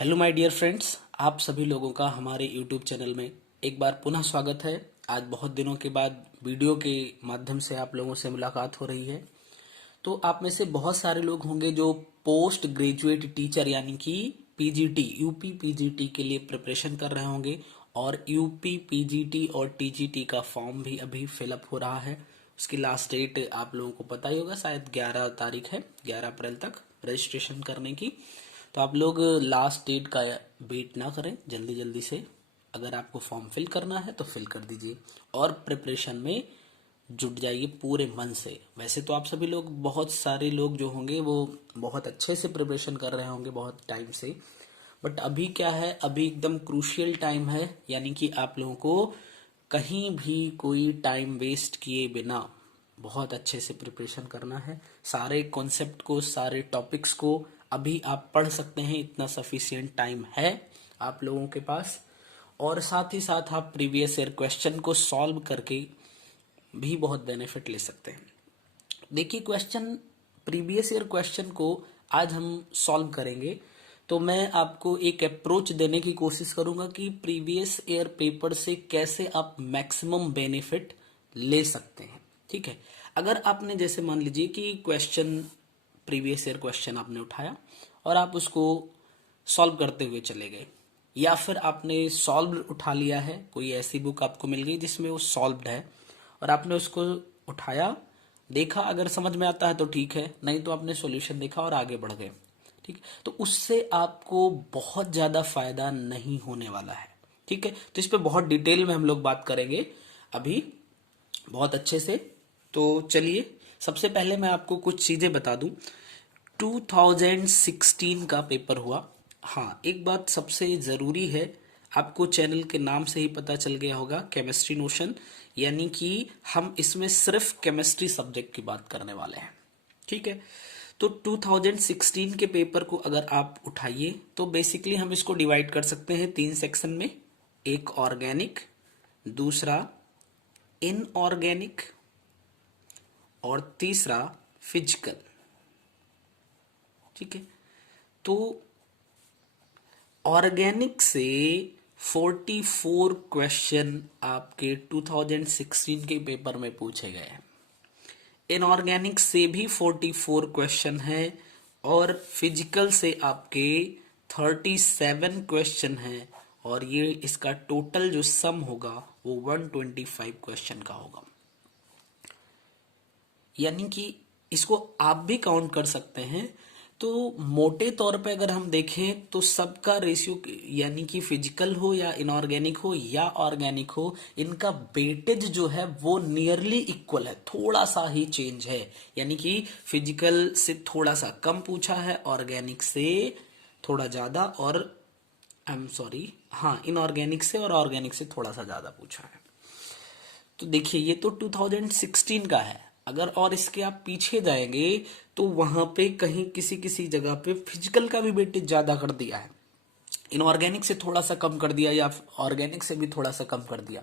Hello my dear friends, आप सभी लोगों का हमारे यूट्यूब चैनल में एक बार पुनः स्वागत है। आज बहुत दिनों के बाद वीडियो के माध्यम से आप लोगों से मुलाकात हो रही है। तो आप में से बहुत सारे लोग होंगे जो पोस्ट ग्रेजुएट टीचर यानी कि पीजीटी यूपी पीजीटी के लिए प्रिपरेशन कर रहे होंगे और यूपी पीजीटी और टीजीटी का फॉर्म भी अभी फिलअप हो रहा है। उसकी लास्ट डेट आप लोगों को पता ही होगा, शायद 11 तारीख है, 11 अप्रैल तक रजिस्ट्रेशन करने की। तो आप लोग लास्ट डेट का वेट ना करें, जल्दी जल्दी से अगर आपको फॉर्म फिल करना है तो फिल कर दीजिए और प्रिपरेशन में जुट जाइए पूरे मन से। वैसे तो आप सभी लोग, बहुत सारे लोग जो होंगे वो बहुत अच्छे से प्रिपरेशन कर रहे होंगे बहुत टाइम से, बट अभी क्या है, अभी एकदम क्रूशियल टाइम है। यानी कि आप लोगों को कहीं भी कोई टाइम वेस्ट किए बिना बहुत अच्छे से प्रिपरेशन करना है। सारे कॉन्सेप्ट को, सारे टॉपिक्स को अभी आप पढ़ सकते हैं, इतना सफिशियंट टाइम है आप लोगों के पास। और साथ ही साथ आप प्रीवियस ईयर क्वेश्चन को सॉल्व करके भी बहुत बेनिफिट ले सकते हैं। देखिए, प्रीवियस ईयर क्वेश्चन को आज हम सॉल्व करेंगे। तो मैं आपको एक अप्रोच देने की कोशिश करूंगा कि प्रीवियस ईयर पेपर से कैसे आप मैक्सिमम बेनिफिट ले सकते हैं। ठीक है, अगर आपने जैसे मान लीजिए कि प्रीवियस ईयर क्वेश्चन आपने उठाया और आप उसको सॉल्व करते हुए चले गए, या फिर आपने सॉल्व उठा लिया है, कोई ऐसी बुक आपको मिल गई जिसमें वो सॉल्व्ड है और आपने उसको उठाया, देखा, अगर समझ में आता है तो ठीक है, नहीं तो आपने सॉल्यूशन देखा और आगे बढ़ गए। ठीक, तो उससे आपको बहुत ज्यादा फायदा नहीं होने वाला है। ठीक है, तो इस पे बहुत डिटेल में हम लोग बात करेंगे अभी, बहुत अच्छे से। तो चलिए, सबसे पहले मैं आपको कुछ चीजें बता दूं। 2016 का पेपर हुआ। हाँ, एक बात सबसे ज़रूरी है, आपको चैनल के नाम से ही पता चल गया होगा, केमिस्ट्री नोशन, यानी कि हम इसमें सिर्फ केमिस्ट्री सब्जेक्ट की बात करने वाले हैं। ठीक है, तो 2016 के पेपर को अगर आप उठाइए तो बेसिकली हम इसको डिवाइड कर सकते हैं 3 सेक्शन में। एक ऑर्गेनिक, दूसरा इनऑर्गेनिक और तीसरा फिजिकल। ठीक है, तो ऑर्गेनिक से 44 क्वेश्चन आपके 2016 के पेपर में पूछे गए हैं। इनऑर्गेनिक से भी 44 क्वेश्चन है और फिजिकल से आपके 37 क्वेश्चन है, और ये इसका टोटल जो सम होगा वो 125 क्वेश्चन का होगा। यानी कि इसको आप भी काउंट कर सकते हैं। तो मोटे तौर पे अगर हम देखें तो सबका रेशियो, यानी कि फिजिकल हो या इनऑर्गेनिक हो या ऑर्गेनिक हो, इनका वेटेज जो है वो नियरली इक्वल है, थोड़ा सा ही चेंज है। यानी कि फिजिकल से थोड़ा सा कम पूछा है, ऑर्गेनिक से थोड़ा ज्यादा, और आई एम सॉरी, हाँ, इनऑर्गेनिक से और ऑर्गेनिक से थोड़ा सा ज्यादा पूछा है। तो देखिए, ये तो 2016 का है। अगर और इसके आप पीछे जाएंगे तो वहां पे कहीं किसी किसी जगह पे फिजिकल का भी वेटेज ज्यादा कर दिया है, इनऑर्गेनिक से थोड़ा सा कम कर दिया या ऑर्गेनिक से भी थोड़ा सा कम कर दिया।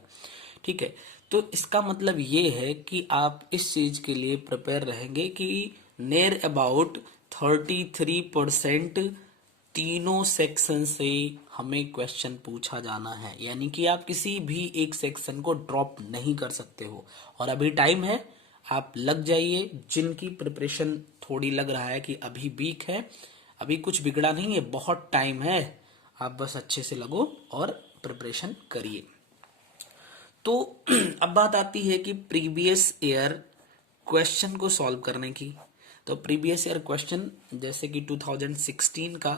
ठीक है, तो इसका मतलब ये है कि आप इस चीज के लिए प्रिपेयर रहेंगे कि नियर अबाउट 33% तीनों सेक्शन से हमें क्वेश्चन पूछा जाना है। यानी कि आप किसी भी एक सेक्शन को ड्रॉप नहीं कर सकते हो, और अभी टाइम है, आप लग जाइए। जिनकी प्रिपरेशन थोड़ी लग रहा है कि अभी वीक है, अभी कुछ बिगड़ा नहीं है, बहुत टाइम है, आप बस अच्छे से लगो और प्रिपरेशन करिए। तो अब बात आती है कि प्रीवियस ईयर क्वेश्चन को सॉल्व करने की। तो प्रीवियस ईयर क्वेश्चन जैसे कि 2016 का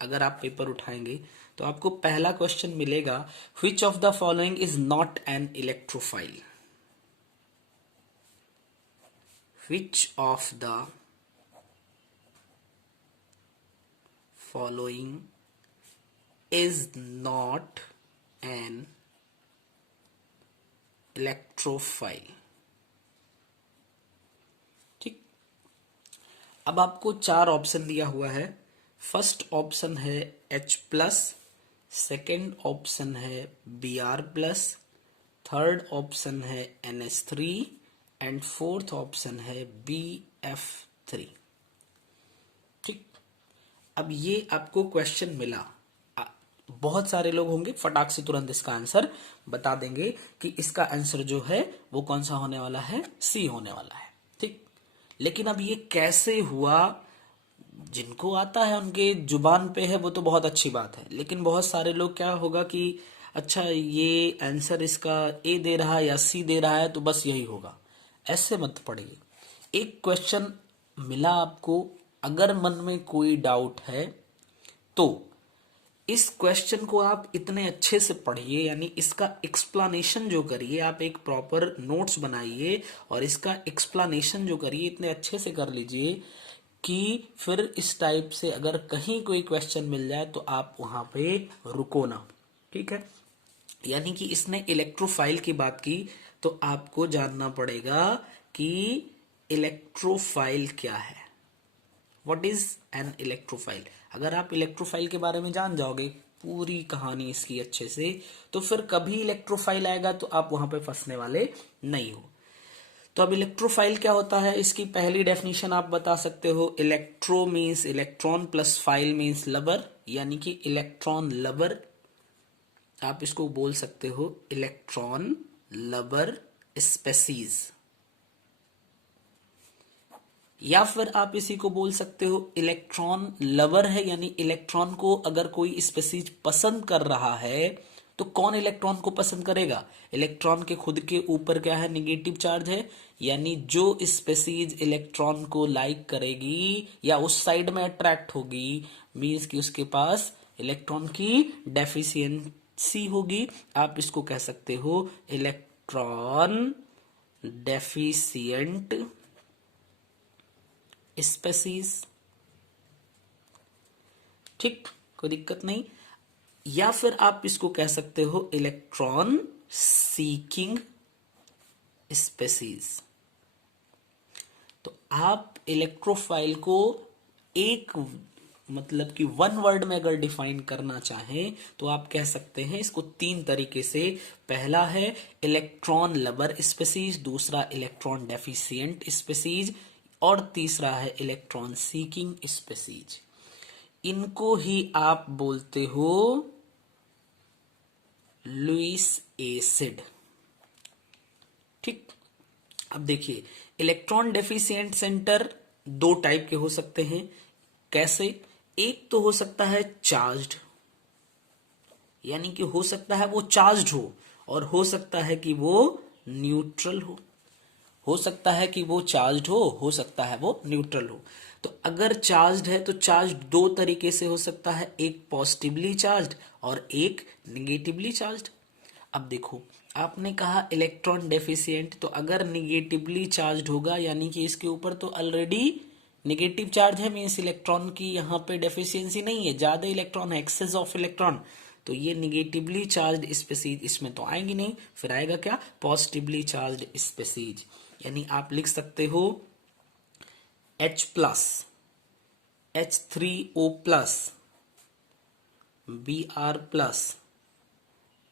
अगर आप पेपर उठाएंगे तो आपको पहला क्वेश्चन मिलेगा, which of the following is not an electrophile. Which of the following is not an electrophile. ठीक, अब आपको 4 ऑप्शन दिया हुआ है। फर्स्ट ऑप्शन है H+, सेकेंड ऑप्शन है Br+, थर्ड ऑप्शन है NH3 एंड फोर्थ ऑप्शन है BF3। ठीक, अब ये आपको क्वेश्चन मिला, बहुत सारे लोग होंगे फटाक से तुरंत इसका आंसर बता देंगे कि इसका आंसर जो है वो कौन सा होने वाला है, सी होने वाला है। ठीक, लेकिन अब ये कैसे हुआ, जिनको आता है उनके जुबान पे है वो तो बहुत अच्छी बात है, लेकिन बहुत सारे लोग क्या होगा कि अच्छा ये आंसर इसका ए दे रहा है या सी दे रहा है तो बस यही होगा, ऐसे मत पढ़िए। एक क्वेश्चन मिला आपको, अगर मन में कोई डाउट है तो इस क्वेश्चन को आप इतने अच्छे से पढ़िए, यानी इसका एक्सप्लेनेशन जो करिए, आप एक प्रॉपर नोट्स बनाइए और इसका एक्सप्लेनेशन जो करिए इतने अच्छे से कर लीजिए कि फिर इस टाइप से अगर कहीं कोई क्वेश्चन मिल जाए तो आप वहां पे रुको ना। ठीक है, यानी कि इसने इलेक्ट्रोफाइल की बात की तो आपको जानना पड़ेगा कि इलेक्ट्रोफाइल क्या है, व्हाट इज एन इलेक्ट्रोफाइल। अगर आप इलेक्ट्रोफाइल के बारे में जान जाओगे पूरी कहानी इसकी अच्छे से, तो फिर कभी इलेक्ट्रोफाइल आएगा तो आप वहां पे फंसने वाले नहीं हो। तो अब इलेक्ट्रोफाइल क्या होता है, इसकी पहली डेफिनेशन आप बता सकते हो, electro means electron plus file means lover, यानी कि इलेक्ट्रॉन लवर, आप इसको बोल सकते हो इलेक्ट्रॉन लवर स्पेसीज, या फिर आप इसी को बोल सकते हो इलेक्ट्रॉन लवर है, यानी इलेक्ट्रॉन को अगर कोई स्पेसीज पसंद कर रहा है तो कौन इलेक्ट्रॉन को पसंद करेगा, इलेक्ट्रॉन के खुद के ऊपर क्या है, नेगेटिव चार्ज है, यानी जो स्पेसीज इलेक्ट्रॉन को लाइक करेगी या उस साइड में अट्रैक्ट होगी, मीन्स कि उसके पास इलेक्ट्रॉन की डेफिशिएंसी होगी। आप इसको कह सकते हो इलेक्ट्रॉन डेफिशिएंट स्पेसीज। ठीक, कोई दिक्कत नहीं। या फिर आप इसको कह सकते हो इलेक्ट्रॉन सीकिंग स्पेसीज। तो आप इलेक्ट्रोफाइल को एक मतलब कि वन वर्ड में अगर डिफाइन करना चाहें तो आप कह सकते हैं इसको तीन तरीके से। पहला है इलेक्ट्रॉन लवर स्पेसीज, दूसरा इलेक्ट्रॉन डेफिशिएंट स्पेसीज और तीसरा है इलेक्ट्रॉन सीकिंग स्पेसीज। इनको ही आप बोलते हो लुईस एसिड। ठीक, अब देखिए इलेक्ट्रॉन डेफिशिएंट सेंटर दो टाइप के हो सकते हैं। कैसे, एक तो हो सकता है चार्ज्ड, यानी कि हो सकता है वो चार्ज्ड हो और हो सकता है कि वो न्यूट्रल हो सकता है कि वो चार्ज्ड हो सकता है वो न्यूट्रल हो। तो अगर चार्ज्ड है तो चार्ज दो तरीके से हो सकता है, एक पॉजिटिवली चार्ज्ड और एक निगेटिवली चार्ज्ड। अब देखो आपने कहा इलेक्ट्रॉन डेफिशिएंट, तो अगर निगेटिवली चार्ज्ड होगा यानी कि इसके ऊपर तो ऑलरेडी निगेटिव चार्ज है, मीन्स इलेक्ट्रॉन की यहाँ पे डेफिशिएंसी नहीं है, ज्यादा इलेक्ट्रॉन है, एक्सेस ऑफ इलेक्ट्रॉन, तो ये निगेटिवली चार्ज्ड स्पेसीज इसमें तो आएंगी नहीं। फिर आएगा क्या, पॉजिटिवली चार्ज्ड स्पेसीज। यानी आप लिख सकते हो H plus, H3O plus, Br plus,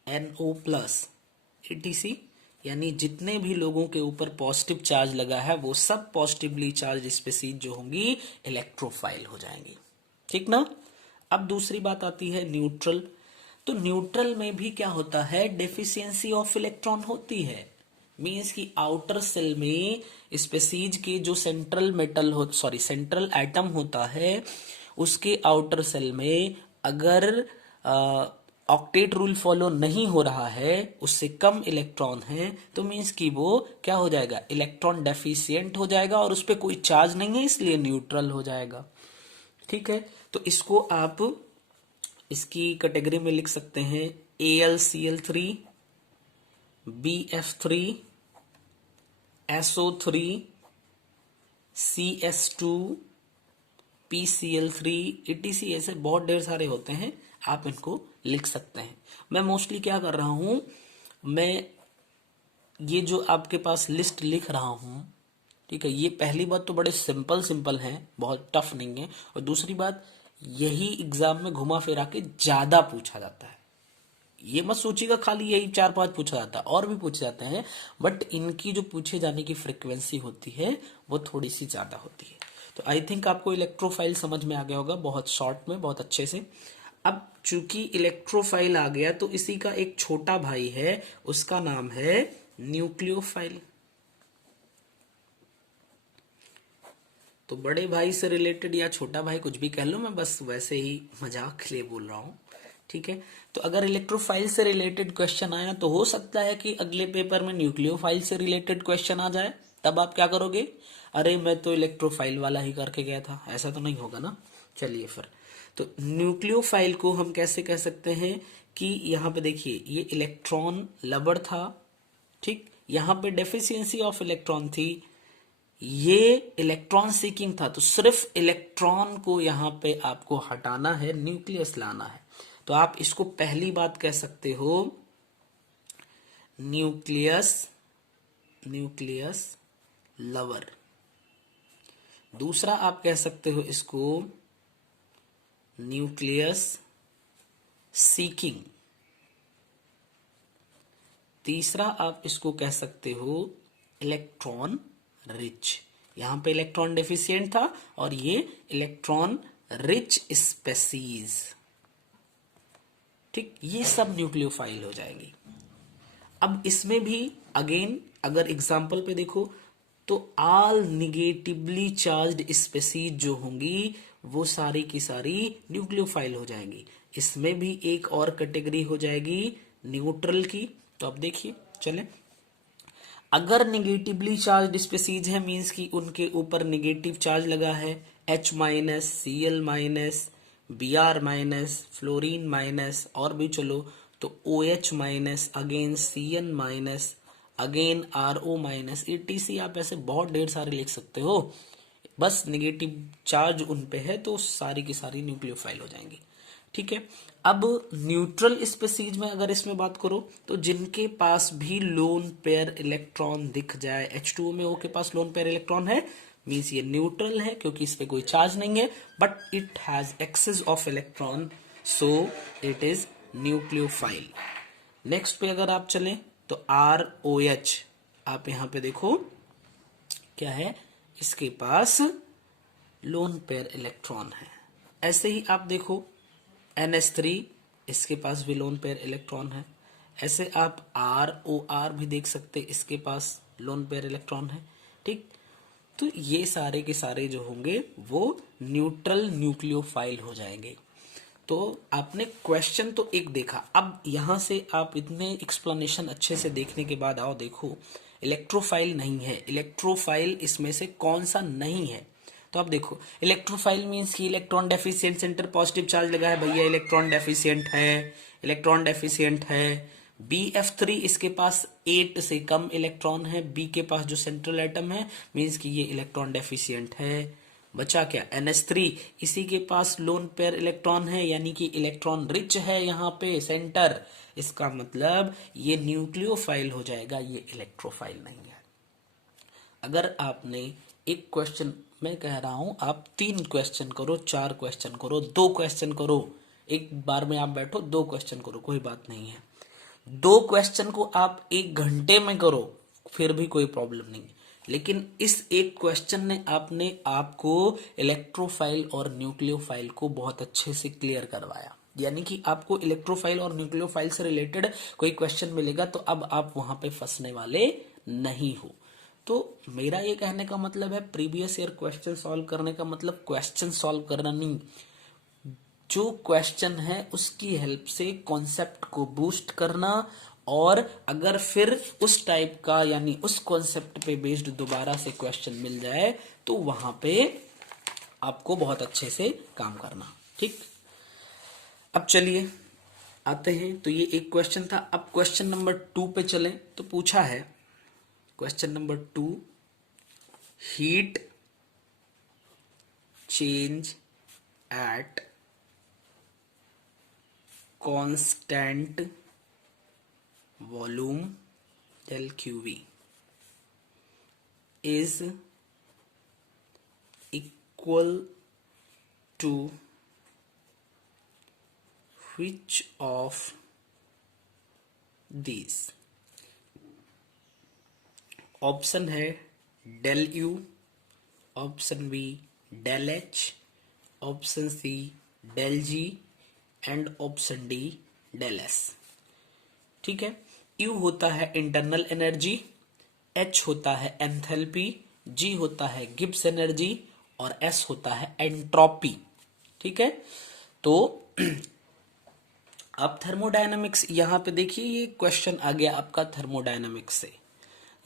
NO plus etc, यानी जितने भी लोगों के ऊपर पॉजिटिव चार्ज लगा है वो सब पॉजिटिवली चार्ज स्पेसीज जो होंगी इलेक्ट्रोफाइल हो जाएंगी। ठीक ना। अब दूसरी बात आती है न्यूट्रल। तो न्यूट्रल में भी क्या होता है, डेफिशिएंसी ऑफ इलेक्ट्रॉन होती है, मीन्स कि आउटर सेल में स्पेसीज के जो सेंट्रल एटम होता है उसके आउटर सेल में अगर ऑक्टेट रूल फॉलो नहीं हो रहा है, उससे कम इलेक्ट्रॉन है, तो मीन्स कि वो क्या हो जाएगा, इलेक्ट्रॉन डेफिशिएंट हो जाएगा और उस पर कोई चार्ज नहीं है इसलिए न्यूट्रल हो जाएगा। ठीक है, तो इसको आप इसकी कैटेगरी में लिख सकते हैं AlCl3, BF3, SO3, CS2, PCl3 etc, ऐसे बहुत ढेर सारे होते हैं, आप इनको लिख सकते हैं। मैं मोस्टली क्या कर रहा हूं, मैं ये जो आपके पास लिस्ट लिख रहा हूं, ठीक है, ये पहली बात तो बड़े सिंपल है, बहुत टफ नहीं है, और दूसरी बात यही एग्जाम में घुमा फिरा के ज्यादा पूछा जाता है। ये मत सोचिएगा खाली यही 4-5 पूछा जाता है, और भी पूछे जाते हैं, बट इनकी जो पूछे जाने की फ्रिक्वेंसी होती है वो थोड़ी सी ज्यादा होती है। तो आई थिंक आपको इलेक्ट्रोफाइल समझ में आ गया होगा, बहुत शॉर्ट में, बहुत अच्छे से। अब चूंकि इलेक्ट्रोफाइल आ गया तो इसी का एक छोटा भाई है, उसका नाम है न्यूक्लियोफाइल। तो बड़े भाई से रिलेटेड या छोटा भाई कुछ भी कह लो, मैं बस वैसे ही मजाक के लिए बोल रहा हूं, ठीक है। तो अगर इलेक्ट्रोफाइल से रिलेटेड क्वेश्चन आया तो हो सकता है कि अगले पेपर में न्यूक्लियोफाइल से रिलेटेड क्वेश्चन आ जाए, तब आप क्या करोगे, अरे मैं तो इलेक्ट्रोफाइल वाला ही करके गया था, ऐसा तो नहीं होगा ना। चलिए फिर, तो न्यूक्लियोफाइल को हम कैसे कह सकते हैं कि यहाँ पे देखिए ये इलेक्ट्रॉन लवर था, ठीक, यहाँ पे डेफिशिएंसी ऑफ इलेक्ट्रॉन थी, ये इलेक्ट्रॉन सीकिंग था, तो सिर्फ इलेक्ट्रॉन को यहां पे आपको हटाना है, न्यूक्लियस लाना है। तो आप इसको पहली बात कह सकते हो न्यूक्लियस, न्यूक्लियस लवर। दूसरा आप कह सकते हो इसको न्यूक्लियस सीकिंग। तीसरा आप इसको कह सकते हो इलेक्ट्रॉन रिच। यहां पे इलेक्ट्रॉन डेफिशिएंट था और ये इलेक्ट्रॉन रिच स्पेसीज, ठीक, ये सब न्यूक्लियोफाइल हो जाएंगी। अब इसमें भी अगेन अगर एग्जाम्पल पे देखो तो ऑल निगेटिवली चार्ज्ड स्पेसीज जो होंगी वो सारी की सारी न्यूक्लियोफाइल हो जाएंगी। इसमें भी एक और कैटेगरी हो जाएगी न्यूट्रल की। तो अब देखिए चले, अगर निगेटिवली चार्ज स्पेसीज है मींस कि उनके ऊपर निगेटिव चार्ज लगा है, H minus, Cl minus, Br minus, fluorine minus, और भी चलो तो OH minus, again Cn minus, again RO minus, etc। आप ऐसे बहुत ढेर सारे लिख सकते हो, बस निगेटिव चार्ज उन पे है तो सारी की सारी न्यूक्लियोफाइल हो जाएंगी, ठीक है। अब न्यूट्रल स्पेसीज में अगर इसमें बात करो तो जिनके पास भी लोन पेयर इलेक्ट्रॉन दिख जाए, H2O में O के पास लोन पेयर इलेक्ट्रॉन है मीन्स ये न्यूट्रल है क्योंकि इस पे कोई चार्ज नहीं है, but it has excess of electron, so it is nucleophile. Next पे अगर आप चलें तो ROH, आप यहां पे देखो क्या है, इसके पास लोन पेयर इलेक्ट्रॉन है। ऐसे ही आप देखो NH3, इसके पास भी लोन पेयर इलेक्ट्रॉन है। ऐसे आप ROR भी देख सकते, इसके पास लोन पेयर इलेक्ट्रॉन है, ठीक। तो ये सारे के सारे जो होंगे वो न्यूट्रल न्यूक्लियोफाइल हो जाएंगे। तो आपने क्वेश्चन तो एक देखा, अब यहां से आप इतने एक्सप्लेनेशन अच्छे से देखने के बाद आओ देखो इलेक्ट्रोफाइल नहीं है, इलेक्ट्रोफाइल इसमें से कौन सा नहीं है। तो आप देखो इलेक्ट्रोफाइल मींस कि electron deficient, centre positive charge लगा है, भैया इलेक्ट्रॉन डेफिशिएंट है, इलेक्ट्रॉन डेफिशिएंट है। BF3 इसके पास 8 से कम इलेक्ट्रॉन है, बी के पास जो सेंट्रल एटम है मींस कि ये इलेक्ट्रॉन डेफिशिएंट है। बचा क्या, NH3, इसी के पास लोन पेयर इलेक्ट्रॉन है यानी कि इलेक्ट्रॉन रिच है यहाँ पे सेंटर, इसका मतलब ये न्यूक्लियोफाइल हो जाएगा, ये इलेक्ट्रोफाइल नहीं है। अगर आपने एक क्वेश्चन, मैं कह रहा हूं आप 3 क्वेश्चन करो, 4 क्वेश्चन करो, 2 क्वेश्चन करो, एक बार में आप बैठो 2 क्वेश्चन करो, कोई बात नहीं है। 2 क्वेश्चन को आप 1 घंटे में करो फिर भी कोई प्रॉब्लम नहीं, लेकिन इस एक क्वेश्चन ने आपने आपको इलेक्ट्रोफाइल और न्यूक्लियोफाइल को बहुत अच्छे से क्लियर करवाया, यानी कि आपको इलेक्ट्रोफाइल और न्यूक्लियोफाइल से रिलेटेड कोई क्वेश्चन मिलेगा तो अब आप वहां पे फंसने वाले नहीं हो। तो मेरा ये कहने का मतलब है प्रीवियस ईयर क्वेश्चन सॉल्व करने का मतलब क्वेश्चन सॉल्व करना नहीं, जो क्वेश्चन है उसकी हेल्प से कॉन्सेप्ट को बूस्ट करना, और अगर फिर उस टाइप का यानी उस कॉन्सेप्ट पे बेस्ड दोबारा से क्वेश्चन मिल जाए तो वहां पे आपको बहुत अच्छे से काम करना, ठीक। अब चलिए आते हैं, तो ये एक क्वेश्चन था। अब क्वेश्चन नंबर 2 पे चलें तो पूछा है question number 2, heat change at constant volume del QV is equal to which of these? Option है del U, option B del H, option C del G and option D del S. ठीक है। You होता है internal energy, H होता है enthalpy, जी होता है Gibbs energy और एस होता है एंट्रोपी। ठीक है। तो अब थर्मोडायनामिक्स यहां पे देखिए, ये क्वेश्चन आ गया आपका थर्मोडायनामिक्स से,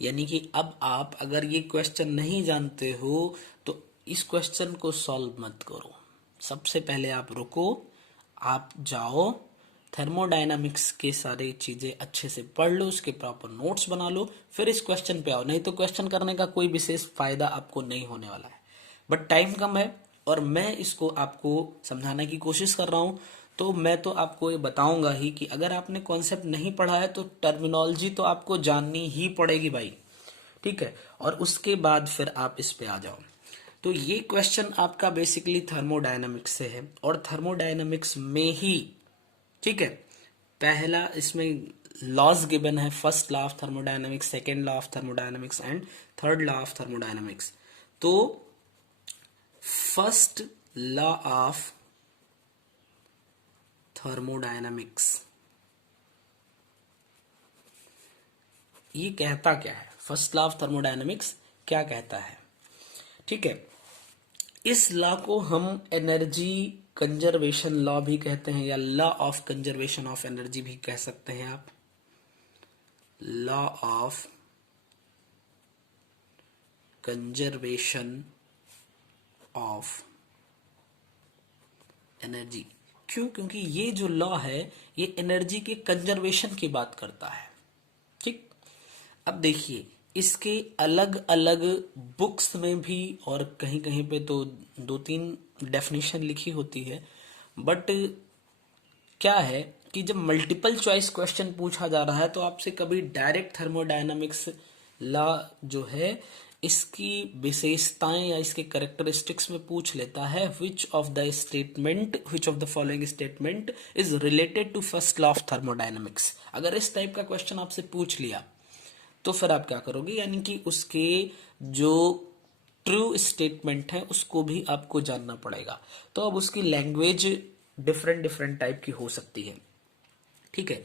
यानी कि अब आप अगर ये क्वेश्चन नहीं जानते हो तो इस क्वेश्चन को सॉल्व मत करो। सबसे पहले आप रुको, आप जाओ थर्मोडायनामिक्स के सारे चीजें अच्छे से पढ़ लो, उसके प्रॉपर नोट्स बना लो, फिर इस क्वेश्चन पे आओ। नहीं तो क्वेश्चन करने का कोई विशेष फायदा आपको नहीं होने वाला है। बट टाइम कम है और मैं इसको आपको समझाने की कोशिश कर रहा हूं, तो मैं तो आपको ये बताऊंगा ही कि अगर आपने कॉन्सेप्ट नहीं पढ़ा है तो टर्मिनोलॉजी तो आपको जाननी ही पड़ेगी भाई। ठीक है। और उसके बाद फिर आप इस पे आ जाओ। तो ये क्वेश्चन आपका बेसिकली थर्मोडायनामिक्स से है और थर्मोडायनामिक्स में ही, ठीक है, पहला इसमें लॉज गिवन है, first law of thermodynamics, second law of thermodynamics and third law of thermodynamics. तो फर्स्ट लॉ ऑफ थर्मोडायनामिक्स ये कहता क्या है? फर्स्ट लॉ ऑफ थर्मोडायनामिक्स क्या कहता है? ठीक है। इस लॉ को हम एनर्जी कंजर्वेशन लॉ भी कहते हैं या law of conservation of energy भी कह सकते हैं आप। Law of conservation of energy. क्यों? क्योंकि ये जो लॉ है ये एनर्जी के कंजर्वेशन की बात करता है। ठीक। अब देखिए, इसके अलग अलग बुक्स में भी और कहीं कहीं पे तो दो तीन डेफिनेशन लिखी होती है। बट क्या है कि जब मल्टीपल चॉइस क्वेश्चन पूछा जा रहा है तो आपसे कभी डायरेक्ट थर्मोडायनामिक्स लॉ जो है इसकी विशेषताएं या इसके कैरेक्टरिस्टिक्स में पूछ लेता है, which of the following statement is related to first law of thermodynamics. अगर इस टाइप का क्वेश्चन आपसे पूछ लिया तो फिर आप क्या करोगे, यानी कि उसके जो ट्रू स्टेटमेंट है उसको भी आपको जानना पड़ेगा। तो अब उसकी लैंग्वेज डिफरेंट डिफरेंट टाइप की हो सकती है। ठीक है।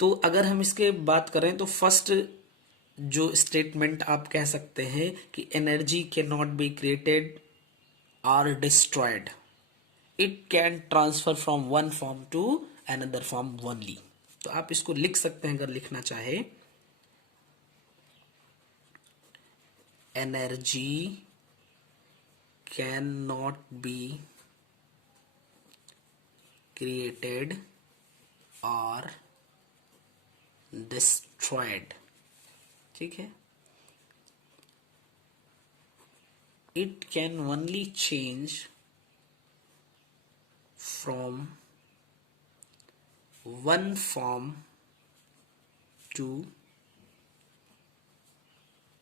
तो अगर हम इसके बात करें तो फर्स्ट जो स्टेटमेंट आप कह सकते हैं कि energy can not be created और destroyed, it can transfer from one form to another form only. तो आप इसको लिख सकते हैं अगर लिखना चाहे, energy can not be created और डिस्ट्रॉयड। ठीक है। It can only change from one form to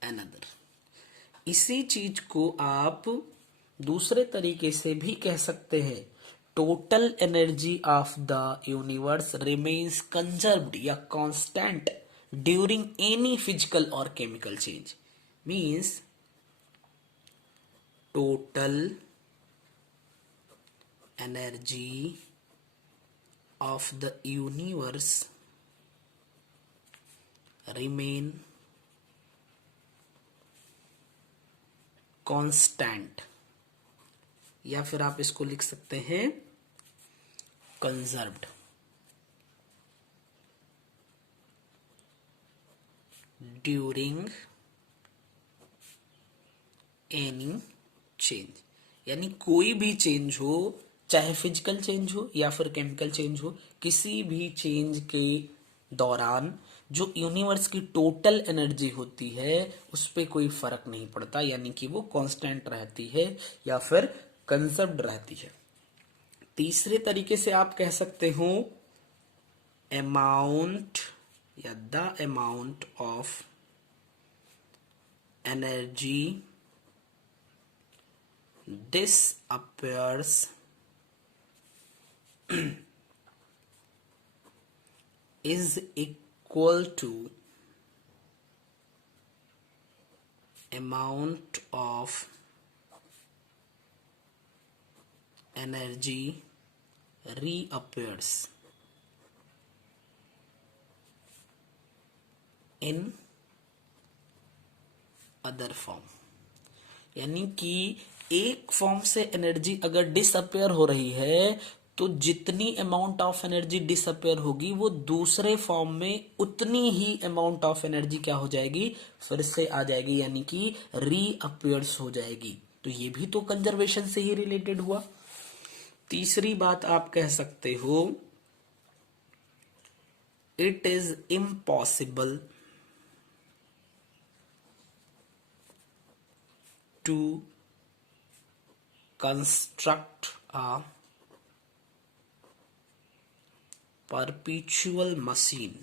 another. इसी चीज को आप दूसरे तरीके से भी कह सकते हैं, total energy of the universe remains conserved या कांस्टेंट ड्यूरिंग एनी फिजिकल और chemical change. Means total energy of the universe remain constant, या फिर आप इसको लिख सकते हैं कंजर्व्ड ड्यूरिंग एनी चेंज। यानी कोई भी चेंज हो, चाहे फिजिकल चेंज हो या फिर केमिकल चेंज हो, किसी भी चेंज के दौरान जो यूनिवर्स की टोटल एनर्जी होती है उस पर कोई फर्क नहीं पड़ता, यानी कि वो कांस्टेंट रहती है या फिर कंजर्व्ड रहती है। तीसरे तरीके से आप कह सकते हो अमाउंट या the amount of energy disappears is equal to amount of energy reappears in other form। यानी कि एक फॉर्म से एनर्जी अगर डिसअपेयर हो रही है तो जितनी अमाउंट ऑफ एनर्जी डिसअपेयर होगी वो दूसरे फॉर्म में उतनी ही अमाउंट ऑफ एनर्जी क्या हो जाएगी, फिर से आ जाएगी, यानी कि रीअपियर्स हो जाएगी। तो ये भी तो कंजर्वेशन से ही रिलेटेड हुआ। तीसरी बात आप कह सकते हो, it is impossible to construct a perpetual machine.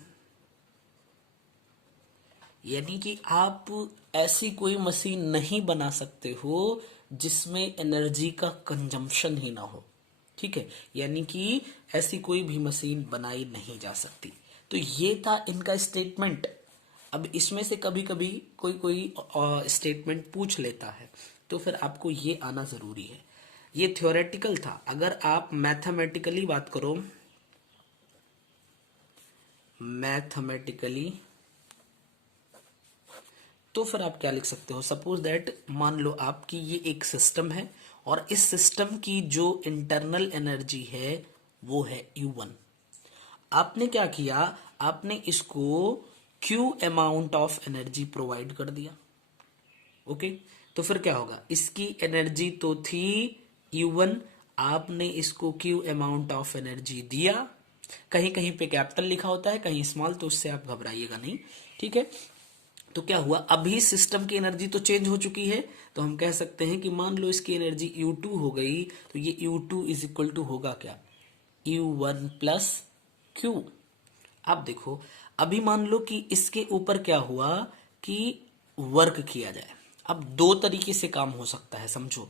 यानी कि आप ऐसी कोई मशीन नहीं बना सकते हो जिसमें एनर्जी का कंजम्पशन ही ना हो। ठीक है, यानी कि ऐसी कोई भी मशीन बनाई नहीं जा सकती। तो ये था इनका स्टेटमेंट। अब इसमें से कभी कभी कोई कोई स्टेटमेंट पूछ लेता है, तो फिर आपको ये आना जरूरी है। ये थ्योरेटिकल था। अगर आप मैथमेटिकली बात करो, मैथमेटिकली, तो फिर आप क्या लिख सकते हो, सपोज दैट मान लो आपकी ये एक सिस्टम है और इस सिस्टम की जो इंटरनल एनर्जी है वो है U1। आपने क्या किया, आपने इसको Q amount of energy provide कर दिया। ओके, तो फिर क्या होगा, इसकी एनर्जी तो थी U1, आपने इसको Q अमाउंट ऑफ एनर्जी दिया। कहीं कहीं पे कैपिटल लिखा होता है, कहीं स्मॉल, तो उससे आप घबराइएगा नहीं। ठीक है, तो क्या हुआ, अभी सिस्टम की एनर्जी तो चेंज हो चुकी है, तो हम कह सकते हैं कि मान लो इसकी एनर्जी U2 हो गई, तो ये U2 इज इक्वल टू होगा क्या, U1 प्लस Q। अब देखो, अभी मान लो कि इसके ऊपर क्या हुआ कि वर्क किया जाए। अब दो तरीके से काम हो सकता है, समझो,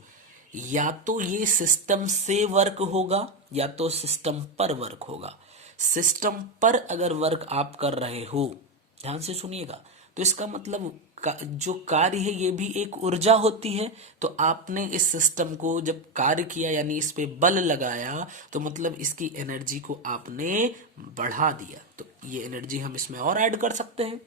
या तो ये सिस्टम से वर्क होगा या तो सिस्टम पर वर्क होगा। सिस्टम पर अगर वर्क आप कर रहे हो, ध्यान से सुनिएगा, तो इसका मतलब जो कार्य है ये भी एक ऊर्जा होती है। तो आपने इस सिस्टम को जब कार्य किया, यानी इस पे बल लगाया, तो मतलब इसकी एनर्जी को आपने बढ़ा दिया। तो ये एनर्जी हम इसमें और ऐड कर सकते हैं।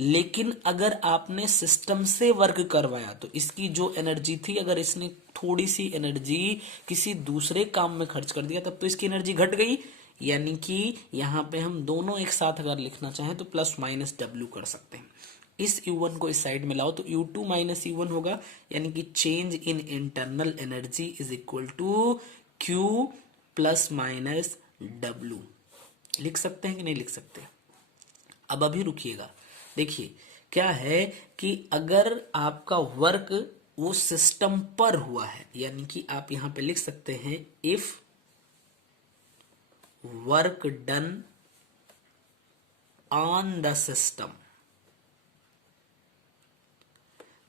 लेकिन अगर आपने सिस्टम से वर्क करवाया तो इसकी जो एनर्जी थी, अगर इसने थोड़ी सी एनर्जी किसी दूसरे काम में खर्च कर दिया, तब तो इसकी एनर्जी घट गई। यानी कि यहां पे हम दोनों एक साथ अगर लिखना चाहें तो प्लस माइनस W कर सकते हैं। इस U1 को इस साइड में लाओ तो U2 माइनस U1 होगा, यानी कि change in internal energy is equal to Q plus minus W। लिख सकते हैं कि नहीं लिख सकते? अब अभी रुकिएगा, देखिए क्या है कि अगर आपका वर्क वो सिस्टम पर हुआ है, यानी कि आप यहां पे लिख सकते हैं if work done on the system,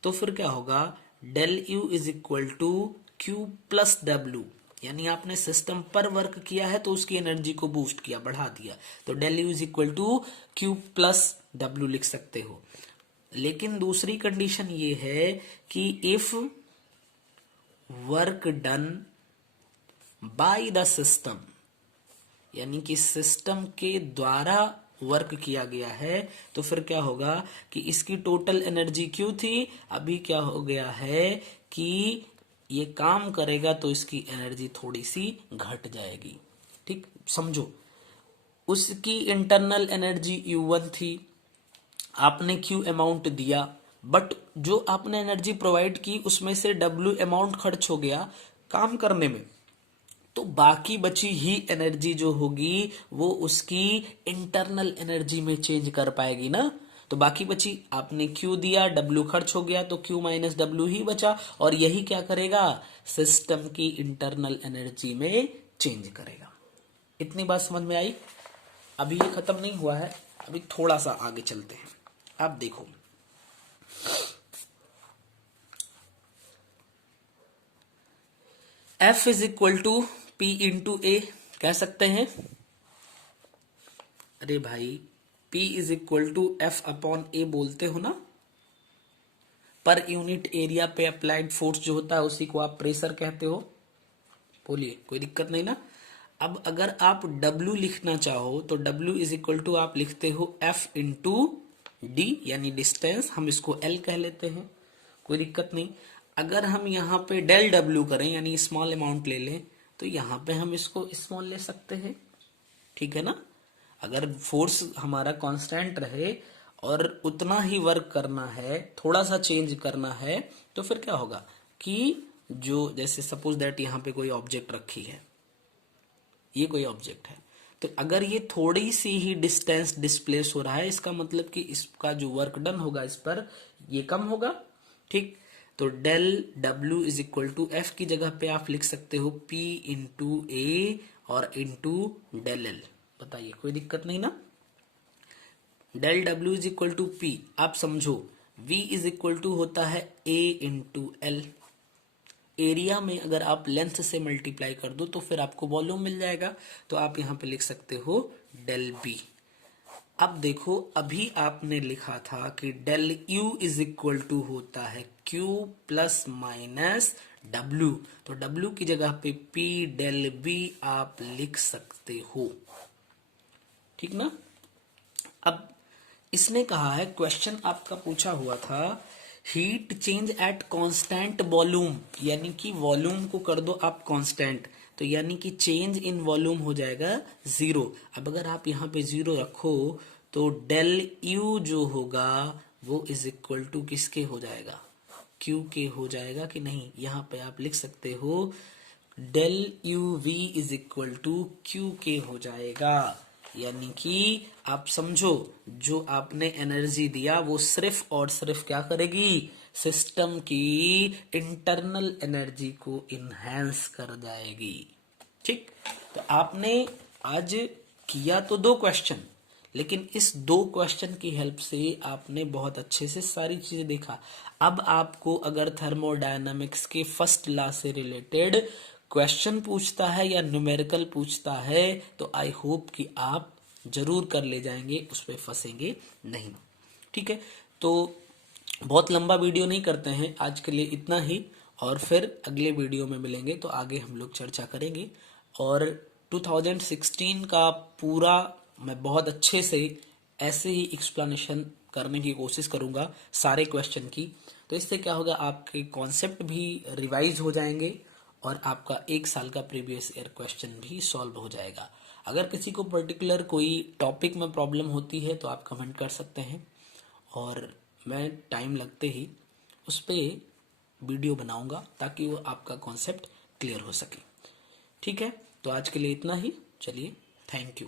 तो फिर क्या होगा, del you is equal to Q plus W। यानी आपने सिस्टम पर वर्क किया है तो उसकी एनर्जी को बूस्ट किया, बढ़ा दिया, तो del you is equal to Q plus W लिख सकते हो। लेकिन दूसरी कंडीशन ये है कि if work done by the system, यानी कि सिस्टम के द्वारा वर्क किया गया है, तो फिर क्या होगा कि इसकी टोटल एनर्जी Q थी, अभी क्या हो गया है कि ये काम करेगा तो इसकी एनर्जी थोड़ी सी घट जाएगी। ठीक, समझो, उसकी इंटरनल एनर्जी U1 थी, आपने Q अमाउंट दिया, बट जो आपने एनर्जी प्रोवाइड की उसमें से W अमाउंट खर्च हो गया काम करने में, तो बाकी बची ही एनर्जी जो होगी वो उसकी इंटरनल एनर्जी में चेंज कर पाएगी ना। तो बाकी बची, आपने Q दिया, W खर्च हो गया, तो Q माइनस W ही बचा, और यही क्या करेगा, सिस्टम की इंटरनल एनर्जी में चेंज करेगा। इतनी बात समझ में आई? अभी ये खत्म नहीं हुआ है, अभी थोड़ा सा आगे चलते हैं। आप देखो, F is equal to P into A कह सकते हैं। अरे भाई, P is equal to F upon A बोलते हो ना। पर यूनिट एरिया पे अप्लाइड फोर्स जो होता है उसी को आप प्रेशर कहते हो। बोलिए, कोई दिक्कत नहीं ना। अब अगर आप W लिखना चाहो तो W इज इक्वल टू आप लिखते हो F इंटू डी, यानी डिस्टेंस, हम इसको L कह लेते हैं, कोई दिक्कत नहीं। अगर हम यहाँ पे डेल W करें यानी स्मॉल अमाउंट ले लें तो यहाँ पे हम इसको स्मॉल ले सकते हैं, ठीक है ना। अगर फोर्स हमारा कांस्टेंट रहे और उतना ही वर्क करना है, थोड़ा सा चेंज करना है, तो फिर क्या होगा कि जो, जैसे सपोज दैट यहाँ पे कोई ऑब्जेक्ट रखी है, ये कोई ऑब्जेक्ट है, तो अगर ये थोड़ी सी ही डिस्टेंस डिस्प्लेस हो रहा है, इसका मतलब कि इसका जो वर्क डन होगा इस पर ये कम होगा, ठीक। तो del W is equal to F की जगह पे आप लिख सकते हो P इंटू ए और इंटू डेल L। बताइए, कोई दिक्कत नहीं ना। Del W is equal to P, आप समझो V इज इक्वल टू होता है A इंटू एल। एरिया में अगर आप लेंथ से मल्टीप्लाई कर दो तो फिर आपको वॉल्यूम मिल जाएगा, तो आप यहां पे लिख सकते हो डेल बी। अब देखो, अभी आपने लिखा था कि del you is equal to होता है Q प्लस माइनस W, तो W की जगह पे P डेल बी आप लिख सकते हो, ठीक ना। अब इसने कहा है, क्वेश्चन आपका पूछा हुआ था, heat change at constant volume, यानी कि वॉल्यूम को कर दो आप कांस्टेंट, तो यानी कि चेंज इन वॉल्यूम हो जाएगा 0। अब अगर आप यहाँ पे 0 रखो तो डेल यू जो होगा वो इज इक्वल टू किसके हो जाएगा, क्यू के हो जाएगा कि नहीं। यहाँ पे आप लिख सकते हो del u v is equal to Q के हो जाएगा, यानी कि आप समझो जो आपने एनर्जी दिया वो सिर्फ और सिर्फ क्या करेगी, सिस्टम की इंटरनल एनर्जी को इनहेंस कर जाएगी, ठीक। तो आपने आज किया तो 2 क्वेश्चन, लेकिन इस 2 क्वेश्चन की हेल्प से आपने बहुत अच्छे से सारी चीजें देखा। अब आपको अगर थर्मोडायनामिक्स के फर्स्ट लॉ से रिलेटेड क्वेश्चन पूछता है या न्यूमेरिकल पूछता है तो आई होप कि आप जरूर कर ले जाएंगे, उस पर फंसेंगे नहीं, ठीक है। तो बहुत लंबा वीडियो नहीं करते हैं, आज के लिए इतना ही, और फिर अगले वीडियो में मिलेंगे तो आगे हम लोग चर्चा करेंगे। और 2016 का पूरा मैं बहुत अच्छे से ऐसे ही एक्सप्लेनेशन करने की कोशिश करूंगा सारे क्वेश्चन की, तो इससे क्या होगा, आपके कॉन्सेप्ट भी रिवाइज हो जाएंगे और आपका 1 साल का प्रीवियस ईयर क्वेश्चन भी सॉल्व हो जाएगा। अगर किसी को पर्टिकुलर कोई टॉपिक में प्रॉब्लम होती है तो आप कमेंट कर सकते हैं, और मैं टाइम लगते ही उस पर वीडियो बनाऊंगा ताकि वो आपका कॉन्सेप्ट क्लियर हो सके, ठीक है। तो आज के लिए इतना ही, चलिए, थैंक यू।